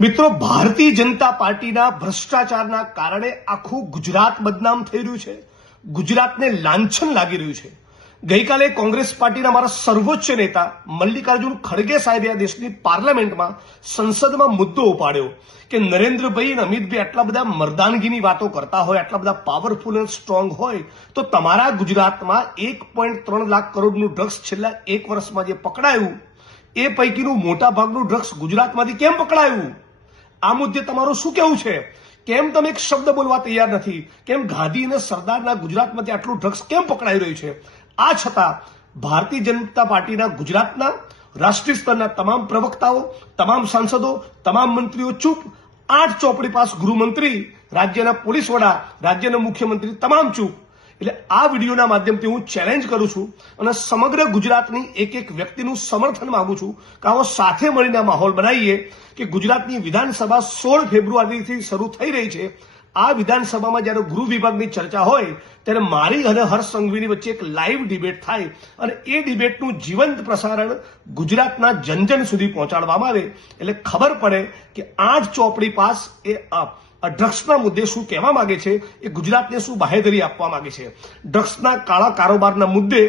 મિત્રો, ભારતીય જનતા પાર્ટીના ભ્રષ્ટાચારના કારણે આખું ગુજરાત બદનામ થઈ રહ્યું છે. ગુજરાતને લાંછન લાગી રહ્યું છે. ગઈકાલે કોંગ્રેસ પાર્ટીના મારા સર્વોચ્ચ નેતા મલ્લિકાર્જુન ખડગે સાહેબે આ દેશની પાર્લામેન્ટમાં સંસદમાં મુદ્દો ઉપાડ્યો કે નરેન્દ્રભાઈ અને અમિતભાઈ આટલા બધા મર્દાનગીની વાતો કરતા હોય, આટલા બધા પાવરફુલ અને સ્ટ્રોંગ હોય, તો તમારા ગુજરાતમાં 1.3 લાખ કરોડનું ડ્રગ્સ છેલ્લા 1 વર્ષમાં જે પકડાયું એ પૈકીનું મોટા ભાગનું ડ્રગ્સ ગુજરાતમાંથી કેમ પકડાયું? આ મુદ્દે તમારું શું કહેવું છે? કેમ તમે એક શબ્દ બોલવા તૈયાર નથી? કેમ ગાંધી અને સરદારના ગુજરાતમાંથી આટલું ડ્રગ્સ કેમ પકડાઈ રહ્યું છે? આ છતાં ભારતીય જનતા પાર્ટીના ગુજરાતના રાષ્ટ્રીય સ્તરના તમામ પ્રવક્તાઓ, તમામ સાંસદો, તમામ મંત્રીઓ ચૂપ. 8 ચોપડી પાસ ગૃહમંત્રી, રાજ્યના પોલીસ વડા, રાજ્યના મુખ્યમંત્રી તમામ ચૂપ. એટલે આ વિડીયોના માધ્યમથી હું ચેલેન્જ કરું છું અને સમગ્ર ગુજરાતની એક વ્યક્તિનું સમર્થન માંગુ છું કે આવો સાથે મળીને માહોલ બનાવીએ કે ગુજરાતની વિધાનસભા 16 ફેબ્રુઆરીથી શરૂ થઈ રહી છે. આ વિધાનસભામાં જ્યારે ગૃહ વિભાગની ચર્ચા હોય ત્યારે મારી અને હર્ષ સંઘવીની વચ્ચે એક લાઈવ ડિબેટ થાય અને એ ડિબેટનું જીવંત પ્રસારણ ગુજરાતના જનજન સુધી પહોંચાડવામાં આવે એટલે ખબર પડે કે 8 ચોપડી પાસ એ ડ્રગ્સના મુદ્દે શું કહેવા માંગે છે, એ ગુજરાતને શું બાહેધરી આપવા માંગે છે. ડ્રગ્સના કાળા કારોબારના મુદ્દે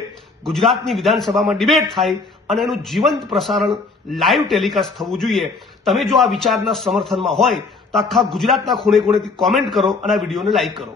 ગુજરાતની વિધાનસભામાં ડિબેટ થાય અને એનું જીવંત પ્રસારણ લાઈવ ટેલિકાસ્ટ થવું જોઈએ. તમે જો આ વિચારના સમર્થનમાં હોય તો આખા ગુજરાતના ખૂણે ખૂણેથી કોમેન્ટ કરો અને આ વિડીયોને લાઈક કરો.